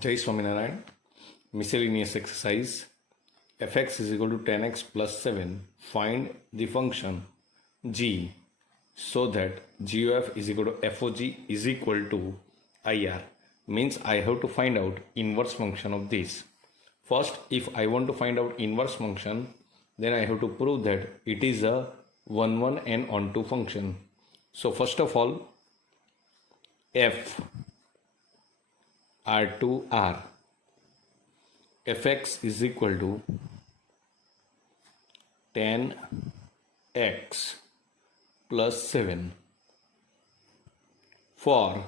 Jai Swaminarayan. Miscellaneous exercise. Fx is equal to 10x plus 7. Find the function g so that g of f is equal to fog is equal to ir. Means I have to find out inverse function of this. First, if I want to find out inverse function, then I have to prove that it is a 1 1 and onto function. So first of all, f r2 r fx is equal to 10x plus 7 for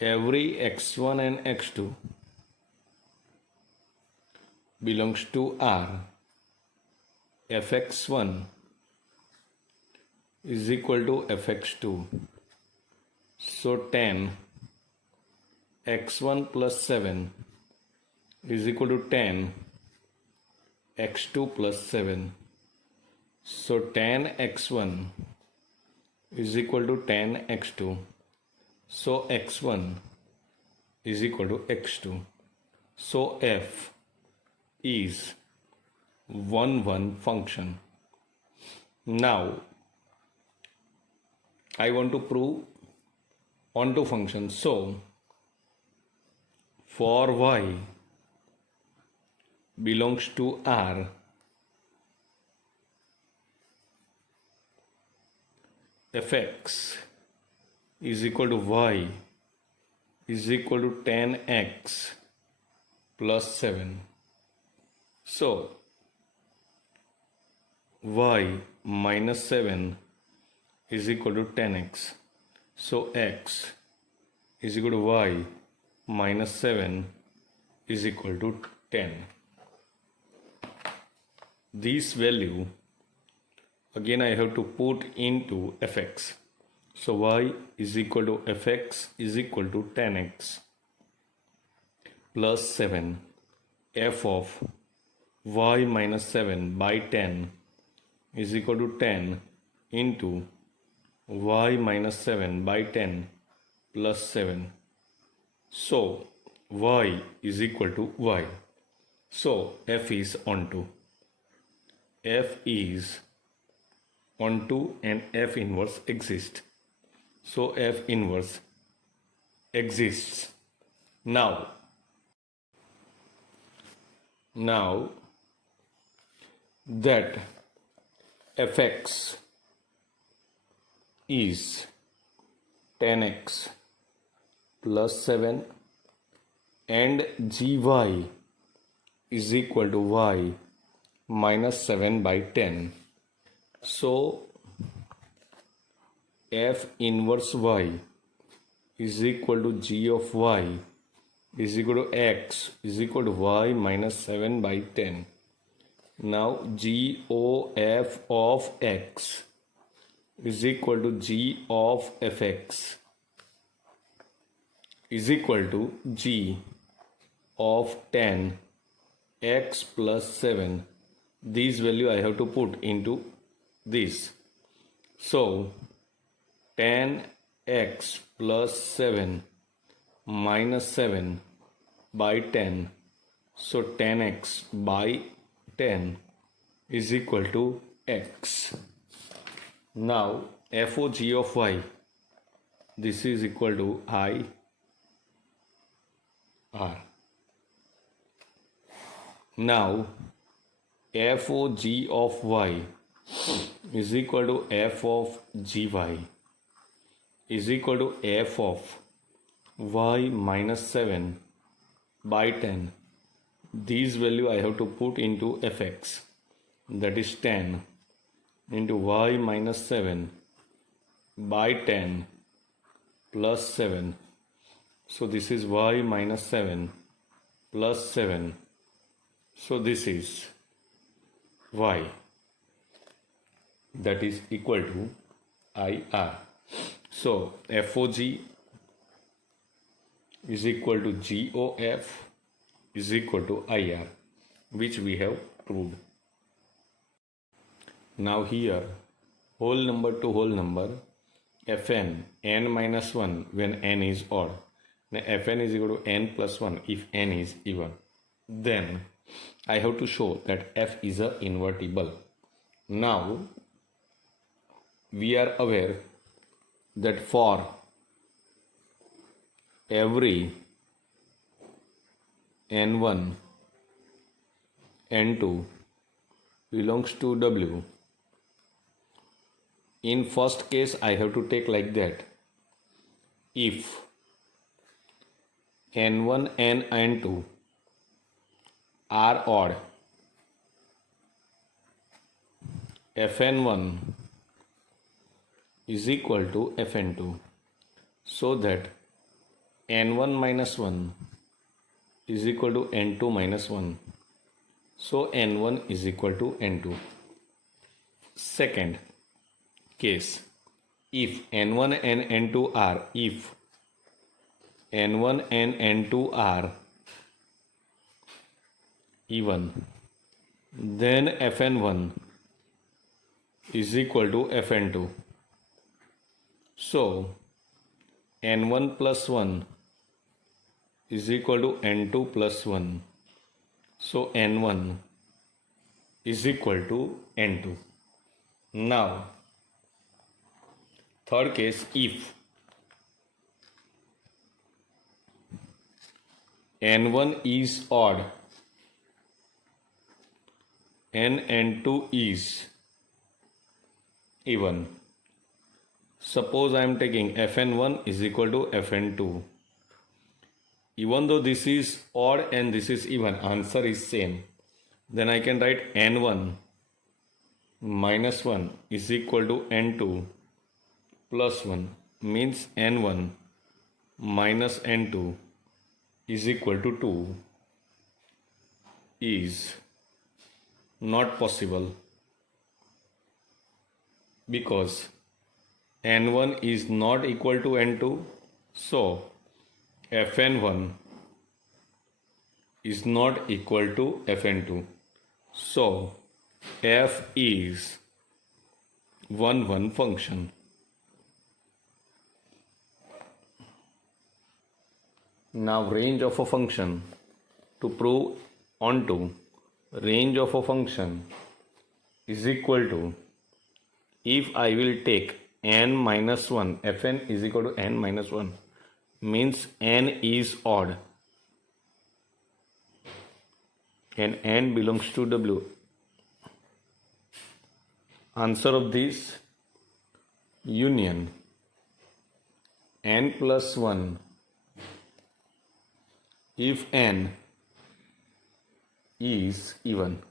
every x1 and x2 belongs to R, fx1 is equal to fx2. So 10 x1 plus 7 is equal to 10 x2 plus 7. So 10 x1 is equal to 10 x2. So x1 is equal to x2. So f is 1 1 function. Now I want to prove onto function. So for y belongs to R, fx is equal to y is equal to 10x plus 7. So y minus 7 is equal to 10x. So x is equal to y minus 7 is equal to 10. This value again I have to put into fx. So y is equal to fx is equal to 10x plus 7. F of y minus 7 by 10 is equal to 10 into y minus 7 by 10 plus 7. So y is equal to y. So f is onto. F is onto and f inverse exists. So f inverse exists. Now that fx is 10x plus 7 and gy is equal to y minus 7 by 10. So f inverse y is equal to g of y is equal to x is equal to y minus 7 by 10. Now g o f of x is equal to g of fx is equal to g of 10 x plus 7. This value I have to put into this. So 10x plus 7 minus 7 by 10. So 10x by 10 is equal to x. Now fog of y, this is equal to I R. Now fog of y is equal to f of gy is equal to f of y minus 7 by 10. This value I have to put into fx, that is 10 into y minus 7 by 10 plus 7. So this is y minus 7 plus 7. So this is y, that is equal to IR. So FOG is equal to GOF is equal to IR, which we have proved. Now here whole number to whole number Fn n minus 1 when n is odd. Now fn is equal to n plus 1 if n is even. Then I have to show that f is a invertible. Now we are aware that for every n1 n2 belongs to W, in first case I have to take like that: if n1 and n2 are odd, fn1 is equal to fn2, so that n1 minus 1 is equal to n2 minus 1, so n1 is equal to n2. Second case, if n1 and n2 are even, then fn1 is equal to fn2. So n1 plus 1 is equal to n2 plus 1. So n1 is equal to n2. Now, third case, if n1 is odd and n2 is even. Suppose I am taking fn1 is equal to fn2. Even though this is odd and this is even, answer is same. Then I can write n1 minus 1 is equal to n2 plus 1, means n1 minus n2 is equal to 2 is not possible, because n1 is not equal to n2, so fn1 is not equal to fn2. So f is 1 function. Now range of a function. To prove onto range of a function is equal to, if I will take n minus 1, fn is equal to n minus 1, means n is odd and n belongs to W. Answer of this union n plus 1 if n is even,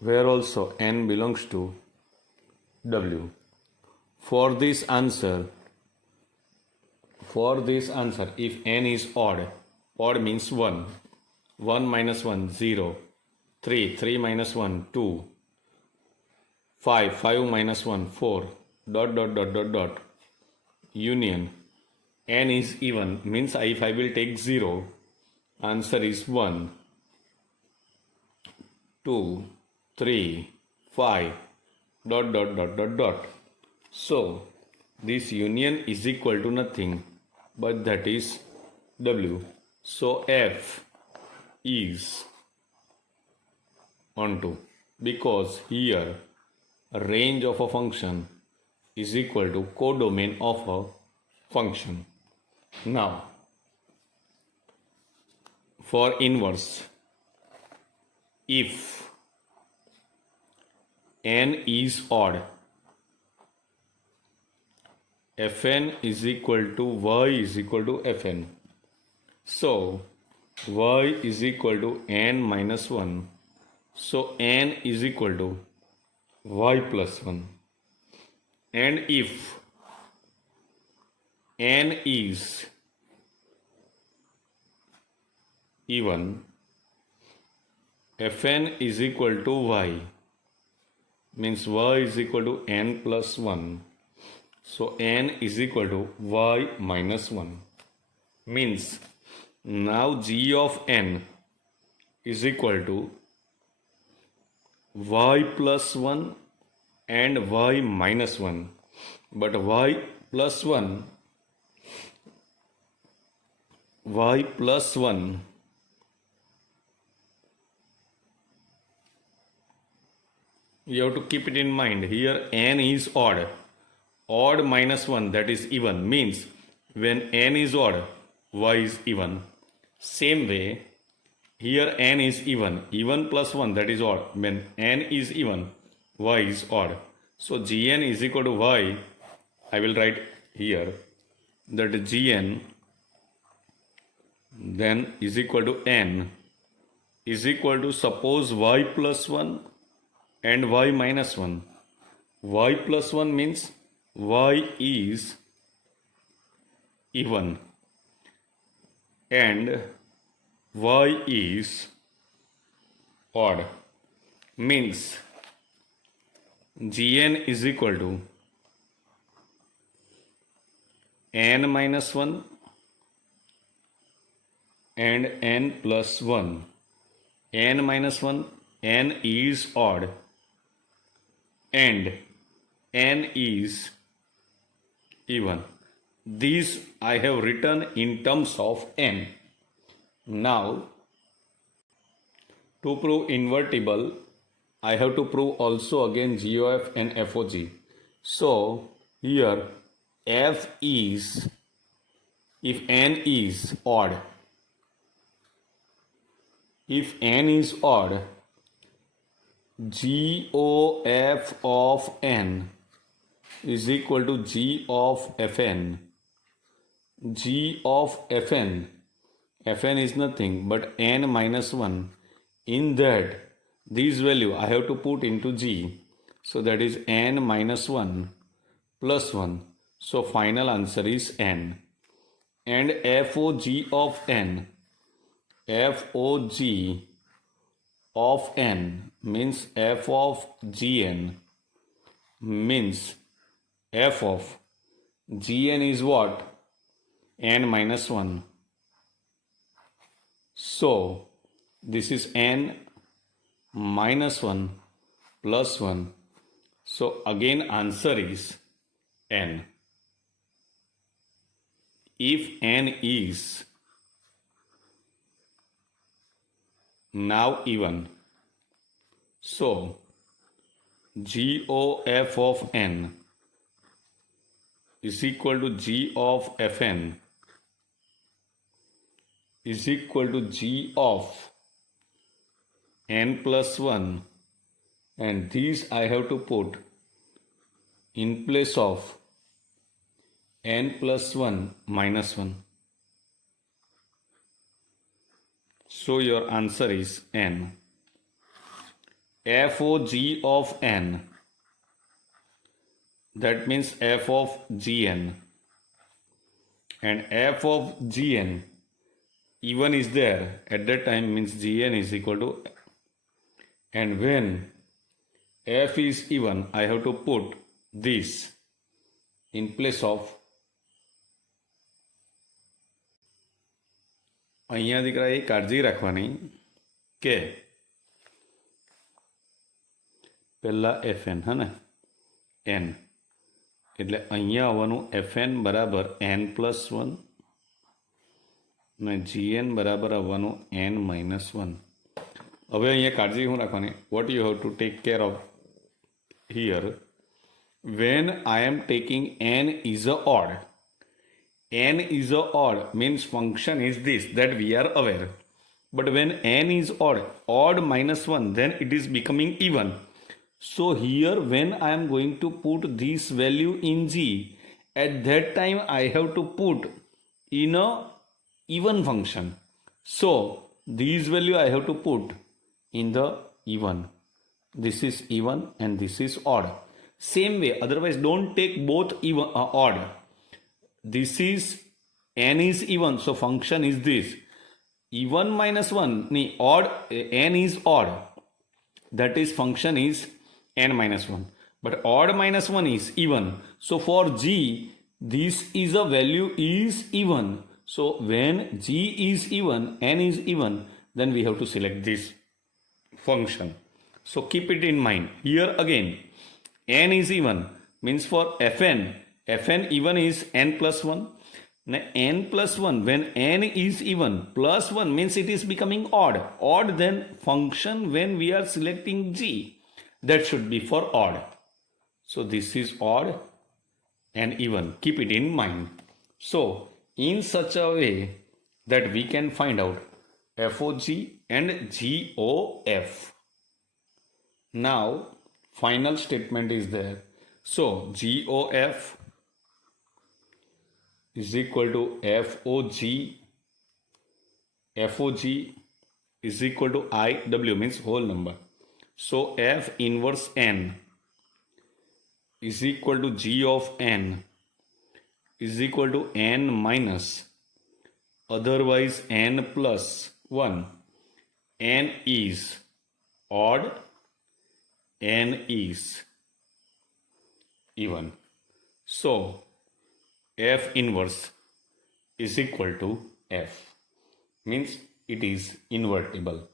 where also n belongs to W. For this answer, if n is odd means 1, 1 minus 1, 0, 3, 3 minus 1, 2, 5, 5 minus 1, 4, union n is even, means if I will take 0, answer is 1, 2, 3, 5, So this union is equal to nothing but that is W. So f is onto, because here range of a function is equal to codomain of a function. Now for inverse, if n is odd, fn is equal to y is equal to fn. So y is equal to n minus 1. So n is equal to y plus 1. And if n is even, fn is equal to y, means y is equal to n plus 1. So n is equal to y minus 1. Means now g of n is equal to y plus 1 and y minus 1. But y plus 1 y plus 1 you have to keep it in mind. Here n is odd. Odd minus 1, that is even, means when n is odd, y is even. Same way, here n is even. Even plus 1, that is odd. When n is even, y is odd. So gn is equal to y. I will write here that gn then is equal to n is equal to, suppose y plus 1 and y minus 1. Y plus 1 means y is even and y is odd, means gn is equal to n minus 1 and n plus 1. N minus 1, n is odd and n is even. These I have written in terms of n. Now, to prove invertible, I have to prove also again GOF and FOG. So, here f is, if n is odd, if n is odd, GOF of n is equal to G of Fn. G of Fn, Fn is nothing but n minus 1. In that, this value I have to put into G. So that is n minus 1 plus 1. So final answer is n. And FOG of n, FOG of n means f of gn means f of gn is what? N minus 1. So this is n minus 1 plus 1. So again answer is n. If n is now even, so GOF of n is equal to G of Fn is equal to G of n plus 1, and these I have to put in place of n plus 1 minus 1. So your answer is n. FOG of n, that means f of gn, and f of gn even is there at that time, means gn is equal to, and when f is even I have to put this in place of. અહીંયા દીકરા એ કાળજી રાખવાની કે પહેલાં fn હા ને n, એટલે અહીંયા આવવાનું fn બરાબર n પ્લસ 1 ને gn બરાબર આવવાનું n માઇનસ 1. હવે અહીંયા કાળજી શું રાખવાની? What you have to take care of here, when I am taking n is a odd, n is a odd means function is this, that we are aware. But when n is odd, odd minus 1, then it is becoming even. So here when I am going to put this value in G, at that time I have to put in a even function. So this value I have to put in the even. This is even and this is odd. Same way, otherwise don't take both even odd. This is n is even, so function is this. Even minus 1, odd, n is odd, that is function is n minus 1. But odd minus 1 is even. So for G, this is a value is even. So when G is even, n is even, then we have to select this function. So keep it in mind. Here again, n is even means for Fn even is n plus 1. Now n plus 1, when n is even, plus 1 means it is becoming odd. Odd then function when we are selecting g. That should be for odd. So this is odd and even. Keep it in mind. So in such a way that we can find out FOG and GOF. Now final statement is there. So GOF is equal to FOG. FOG is equal to IW, means whole number. So F inverse n is equal to G of n is equal to n minus, otherwise n plus 1. N is odd, n is even. So F inverse is equal to F, means it is invertible.